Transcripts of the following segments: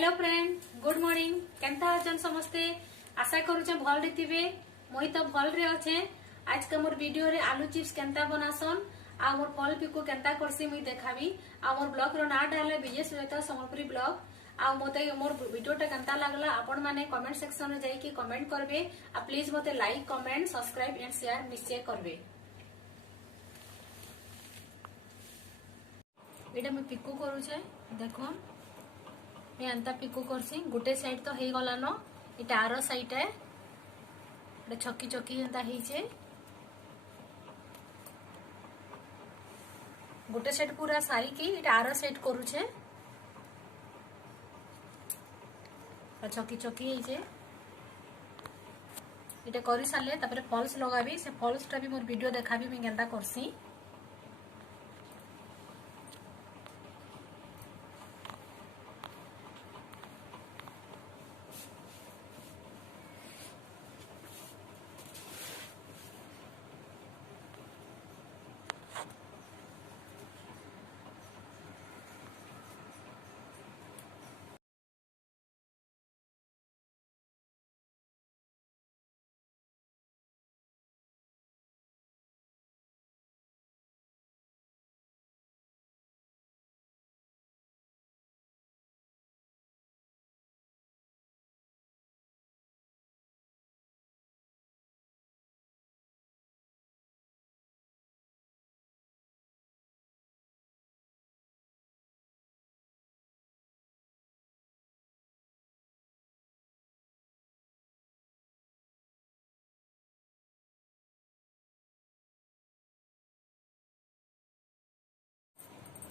Hello friend, good morning. केनता अछन समस्ते? आशा करूचे भल रे थिबे। मोई तो भल रे अच्छे। आज का मोर वीडियो रे आलू चिप्स केनता बनासन आ मोर फल पिको केनता करसी मुई देखाबी। आ मोर ब्लॉग रो नाम डाले विजय सुरेता संबलपुरी ब्लॉग। आ मोते मोर वीडियोटा केनता लागला आपण माने कमेंट सेक्शन रे जाई कि कमेंट करबे। आ please Mote like, comment, subscribe and share निश्चय करबे। एटा मैं पिको करूचे देखो। मैं एंता पिको करसी गोटे साइड तो हे गला न। इटा आरो साइड है छकी छकी एंता हेचे। गोटे साइड पूरा सारी की इटा आरो साइड करूचे छकी छकी हेचे। इटा करी साले तापरे फॉल्स लगाबी। से फॉल्स टा भी मोर वीडियो देखाबी मैं केनता करसी।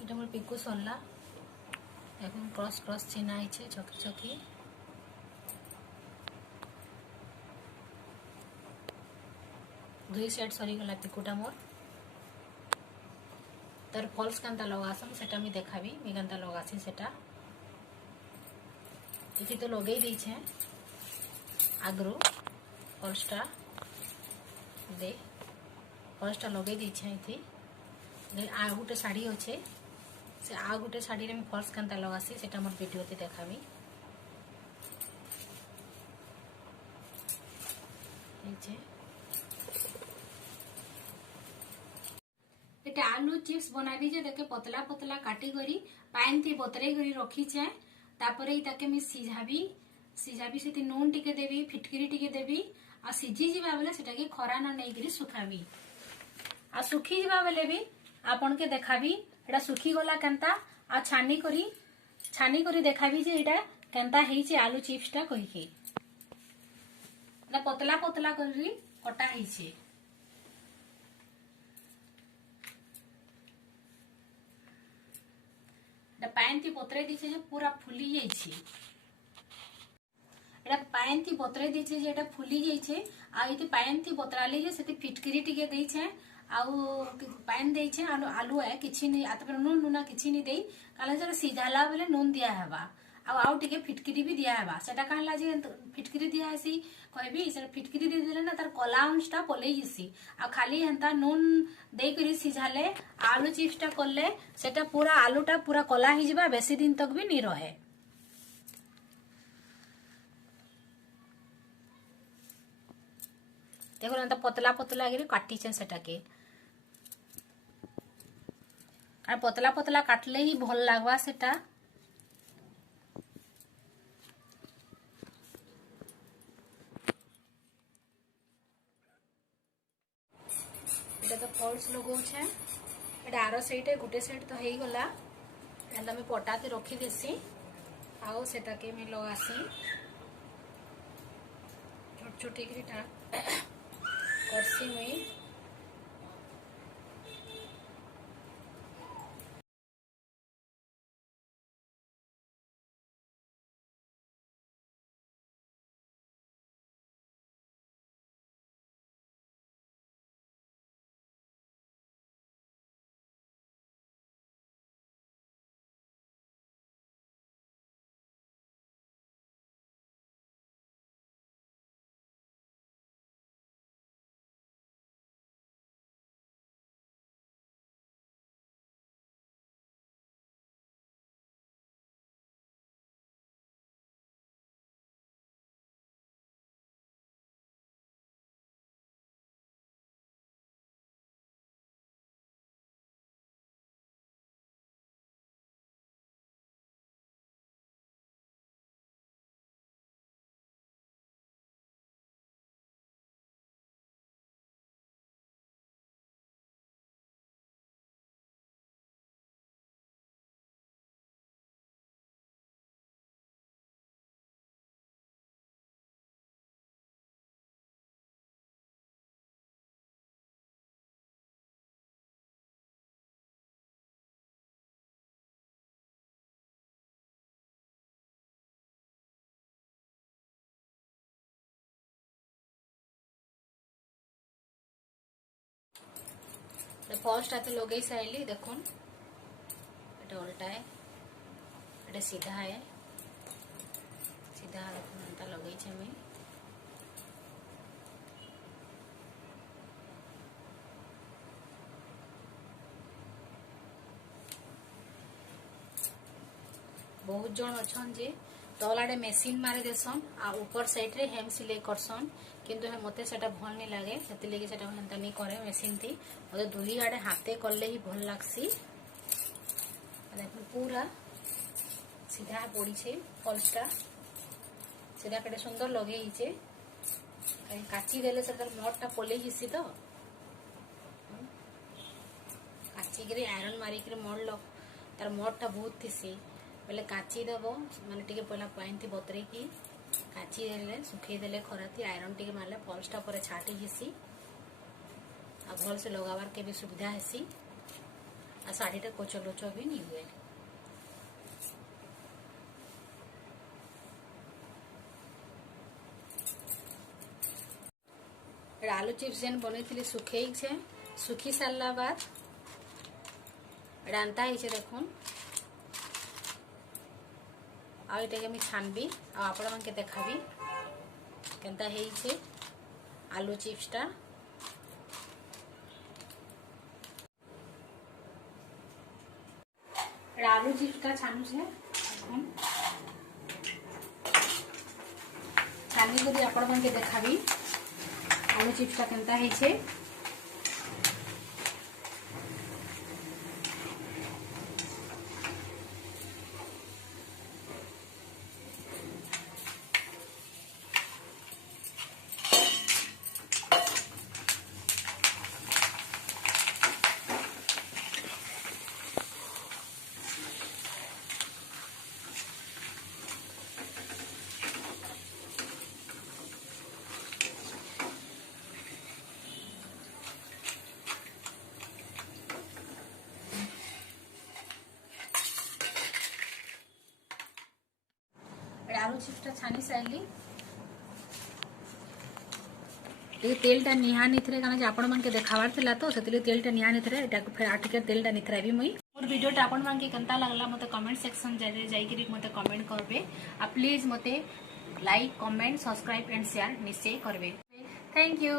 এটা মোর পিকু সরলা। এখন ক্রস ক্রস চিহ্ন আইছে ছকি ছকি। দুই সাইড সরি গলা পিকুটা মোর। তার ফলস কান্তা লগাসম সেটা আমি দেখাবি। আমি কান্তা লগাছি সেটা এটি তো লগাই দিয়েছে আগ্রু। ফলসটা দে ফলসটা লগাই দিয়েছে এটি। आ गोटे शाढ़ी अच्छे से आ गोटे शाढ़ी में फल्स केनता लगासी सेटा मोर वीडियो ते देखाबी। एटा आलू चिप्स बनाबी जे देखे पतला पतला काटी करी पानी थी बतरे करी रखी छे। तापरे ताके मी सिझाबी सिझाबी से नून टिके देबी फिटकिरी टिके देबी। आ सिझी जीवा बेले सेटा के खरा न नै करी सुखाबी। आ सुखी जीवा बेले भी आपन के देखाबी एटा सुखी गला केनता। आ छानी करी देखाबी जे एटा केनता हेइचे आलू चिप्स टा कहिके। एटा पतला पतला करी कटा हेइचे। एटा पानी थी बतरे दिछे जे पूरा फुली जाइछे। एटा पानी थी बतरे दिछे जे एटा फुली जाइछे। आ इति पानी थी बतराले जे सेति फिटकिरी टिके देइछे। आउ पानी देइछे आलू है किछि नै आतपर नून नुना किछि नै देई काले जरा सिझाला बेले नून दिया हेबा। आउ टिके फिटकिरी भी दिया हेबा। सेटा कहला जे फिटकिरी दिया हेसी कहबी से फिटकिरी दे देले ना तार कला अंशटा पलै जसी। आ खाली हंता नून देई करी सिझाले आलू चिप्स टा करले सेटा पूरा आलूटा पूरा कला हि जिबा बेसी दिन तक भी नै रहे। देखो ना पतला पतला गिरी काटी छे सेटा के। आ पतला पतला काटले ही भल लागवा सेटा। एटा तो फॉल्स लगो छे। एटा आरो साइड गोटे साइड तो हेई गला। एटा मैं पटाते रखी देसी। आउ सेटा के मैं लगासी छोट छोटी करीटा करसी मैं। फर्स्ट हाथ लगे सारे देखुन ये उल्टा है ये सीधा है सीधा देखो लगे मुई बहुत जन अच्छा जे तल मेसीन मारे देसन आ ऊपर साइड रे हेम सिलाई करसन किंतु मते सेटा भल नहीं लगे से लगे सेटा हेंता नहीं करे मेसीन थी मते दुही आड़े हाथे कले ही भल लागसी देखो पूरा सीधा पड़ी छे फॉल्सटा सीधा केटे सुंदर लगे हिचे काची देले से तर मोटटा पले हिसी तो काची करे आयरन मारी करे मोड़ लो तार मोटटा बहुत थिसी पहले काची दब माने टिके पहला पानी थी बतरे की काची देले सुखई देले खरा थी आयरन टिके मारले फॉल्सटा पर छाटी हिसी आ भल से लगावार के भी सुविधा हेसी आ साड़ीटा कोचो लोचो भी नहीं हुए आलू चिप्स जेन बने सुखई छे सुखी सारा बाद रांता ही देखुन आटे मुझे छानबी आपण मानके देखाबी केनता है आलू चिप्सटा आलू चिप्सटा छानु छे छानी कर आपण मानके देखाबी आलू चिप्सटा केनता है आलू चिप्सटा छानी सारी तेलटा निहा नहीं थे कारण आपण मानके देखावार थिला तो से तेलटा निहा नहीं थे एटा फिर आटिके तेलटा नहीं थराबी मुई मोर वीडियोटा आपण मानके केनता लागला मते कमेंट सेक्शन जाइकरी मते कमेंट करबे आ प्लीज मते like comment subscribe and share निश्चय करबे थैंक यू।